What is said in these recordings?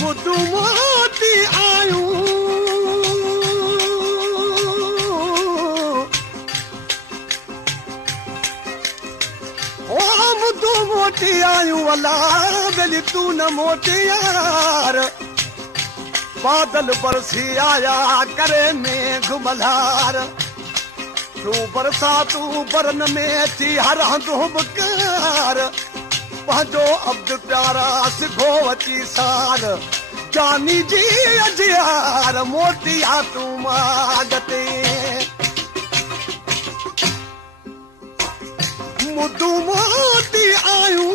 मुदू मोती आयूं मुदू मोटी आयूं अल्लाह दिल तू न मोटी यार बादल बरसी आया करे मेघ मल्हार तू बरसा तू बरन में थी हर हंधु बकार पंहिंजो अब्द प्यारा सिखो अची सार जानी जी अजियार मोटी आ तू मागते मुदू मोती आयूं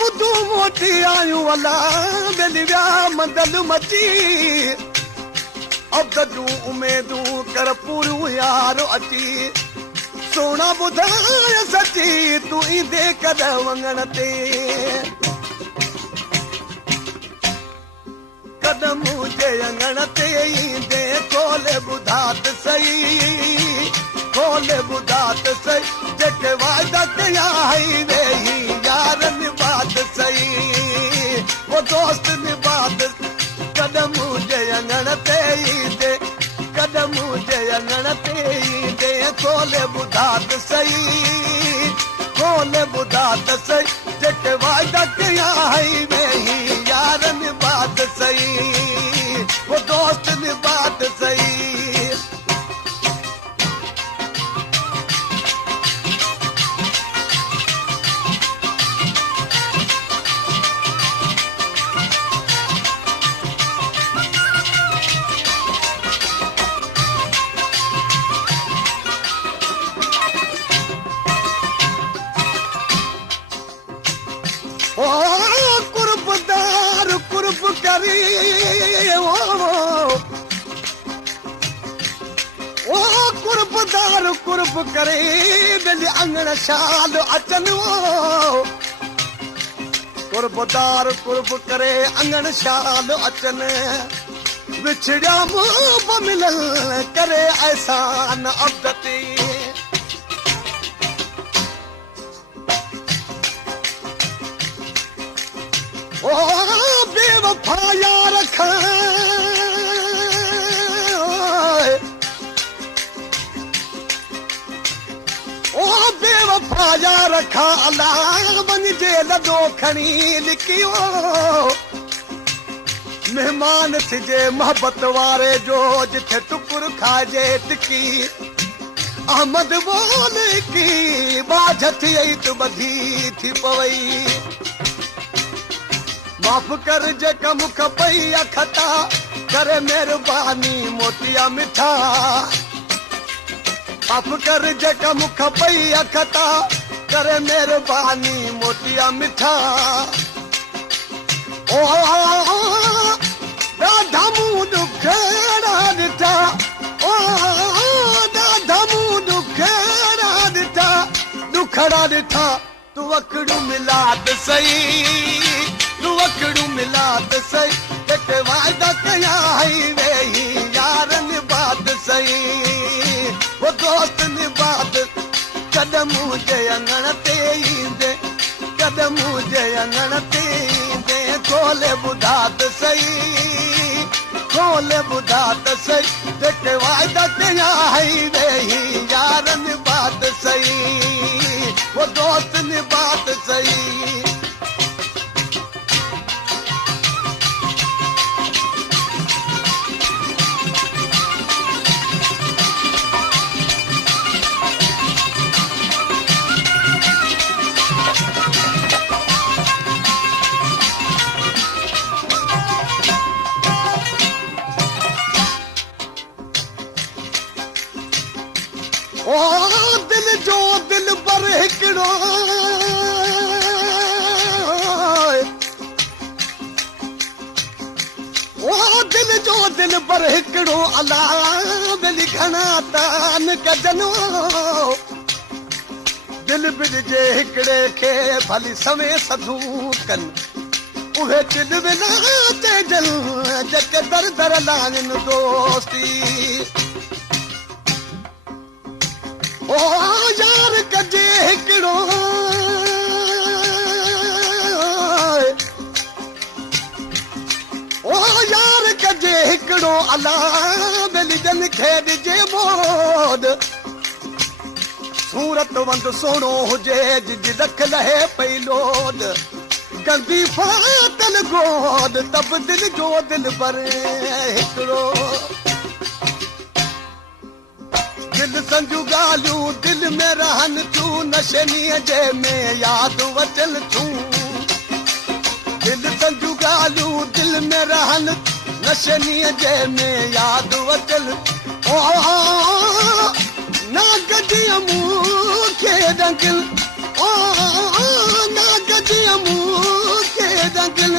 मुदू मोती आयूं अल्लाह दिलिया मंदल मची अब जूं उमेदूं कर पूरियूं यार अची सोना ॿुधाए सची तूं ईंदे कॾहिं वङण ते कदम जे अंगण ते ईंदे खोले ॿुधात सही खोले ॿुधात सही जेके वाइदा कया हई वेही यार निबात सही वो दोस्त निबात कदम जे अंगण ते ईंदे कदम जे अंगण ते ईंदे खोले ॿुधात सही खोले ॿुधात सही जेके वाइदा कया हई वेही यार निबात सही वो दोस्त निबात सही कुर्बदार कुर्ब करी कुर्बदार कुर्ब करे दिल अंगण शाल अचन कुर्बदार कुर्ब करे अंगण शाल अचन विछड़िया मुंह मिलल करे एहसान अब्दती ओ बेवफा यार ओ बेवफा यार खा अल्लाह बन जे लदो खणी लिखियो मेहमान थिजे मोहब्बत वारे जो जिथे टुकुर खाइजे टिकी अहमद बोले की बाझ थी तो बधी थी पवई माफ़ कर जेका मुख पई अखता करे मेहरबानी मोतिया मिठा माफ़ कर जेका मुख पई अखता करे मेहरबानी मोतिया मिठा ओ ॾाढा मूं ॾुखड़ा ॾिठा ओ ॾाढा मूं ॾुखड़ा ॾिठा ॾुखड़ा ॾिठा तू अखड़ू मिलाद सही तू अखड़ू मिलाद सही जेके वाइदा कया हई वेही यार निबात सही वो दोस्त निबात कदम जे अंगण ते ईंदे कदम जे अंगण ते ईंदे खोले ॿुधात सही खोले ॿुधात सही जेके वाइदा कया हई वेही यार निबात सही वो दोस्त निबात सही ओ दिल जो दिल पर हिकिड़ो ओ दिल जो दिल पर हिकिड़ो अल्लाह दिल घणा तान कजनो दिल बिल जे हिकिड़े खे भली सवे सधू कन उहे चिल बिना चइजन जेके दर दर लाइन दोस्ती ओ यार कजे हिकिड़ो सोनो अला बेली जन खेड जे मोद सूरत वंद सोनो हुजे जिज रख लहे पई लोद गंदी फातल गोद तब दिल जो दिल भरे हिकड़ो दिल संजू गालियूं दिल में रहन तूं नशनीअ जे में याद वचल तूं दिल संजू गालियूं दिल में रहन नशनीअ जे में याद वचल ओ ना गजिया मुंह के रंगल ओ ना गजिया मुंह के रंगल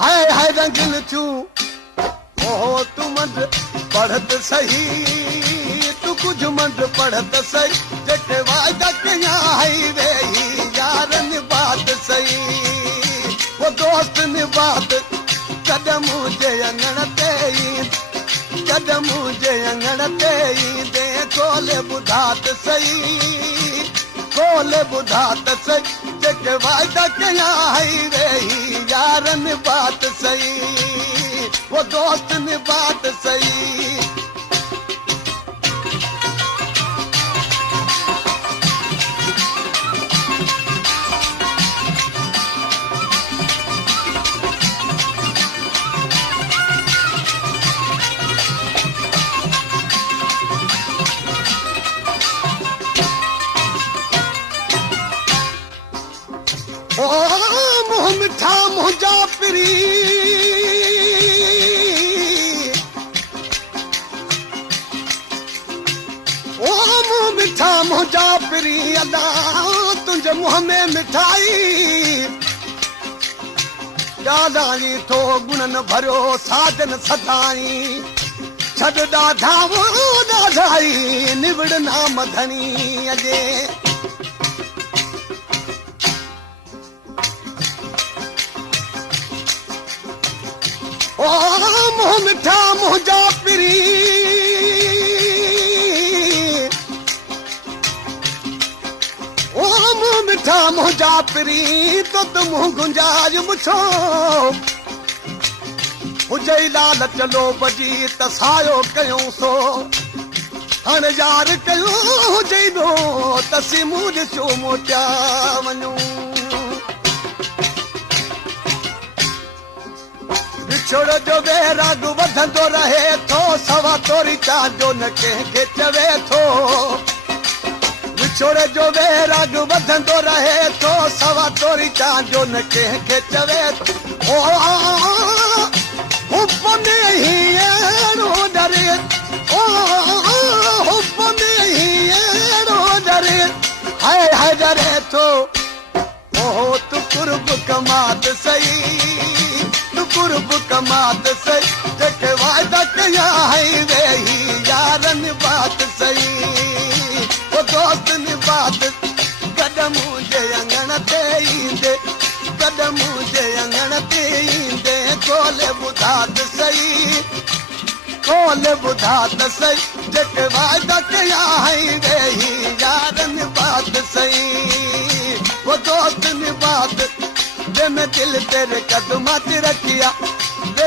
हाय हाय रंगल तूं ओ तू मंद पढ़त सही तू कुछ मंद पढ़त सही जेके वायदा कया है रही यारन बात सही वो दोस्त ने बात कदम जे अंगण ते कदम जे अंगण ते दे कोले बुधात सही कोले बुधात सही जेके वायदा कया है रही यारन बात सही वो दोस्त ने बात सही ओ मुँह मिठा मुंहिंजा पिरी ओ मुँह मिठा मुंहिंजा पिरी अदा तुंहिंजे मुंह में मिठाई ॾाढाणी थो गुणन भरियो साजन सदाई छॾ ॾाढा वो ॾाढाई निवड़ नाम धनी अजे ओ मुँह मिठा मुंहिंजा पिरी ओ मुँह मिठा मुंहिंजा पिरी तो मुँह गुंजाज मुछो हुजे लाल चलो बजी त सायो कयूं सो हाणे यार कयूं हुजे दो तसी मूं ॾिसो मोटिया वञूं छोड़ो जो बेराग वधंदो रहे थो सवा तोरी चांजो न कंहिंखे चवे थो विछोड़े जो बेराग वधंदो रहे थो सवा तोरी चांजो न कंहिंखे चवे थो ओ हुप में ही अहिड़ो डरे ओ हुप में ही अहिड़ो डरे हाय हाय डरे थो ओ तू कुर्ब कमात सही कुर्ब कमात सही जेके वायदा कया है रही यारन बात सही वो दोस्त ने बात कदम जे अंगण ते ईंदे कदम जे अंगण ते ईंदे कोले बुधात सही जेके वायदा कया है रही यारन बात सही वो दोस्त ने बात में दिल तेरे कदमात रखिया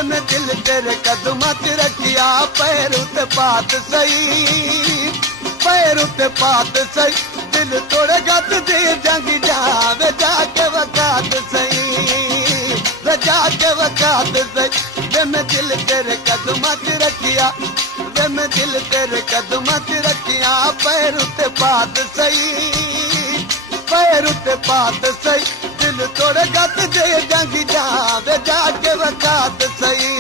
में दिल तेरे कदमात रखिया पैर उते पात सही दिल तोड़ेगा तुझे जंग जावे जाके वकात सही जाके वकात सही में दिल तेरे कदमात रखिया में दिल तेरे कदमात रखिया पैर उते पात सही दिल तोड़ेगा तुझे जंग जावे जाके वकात सही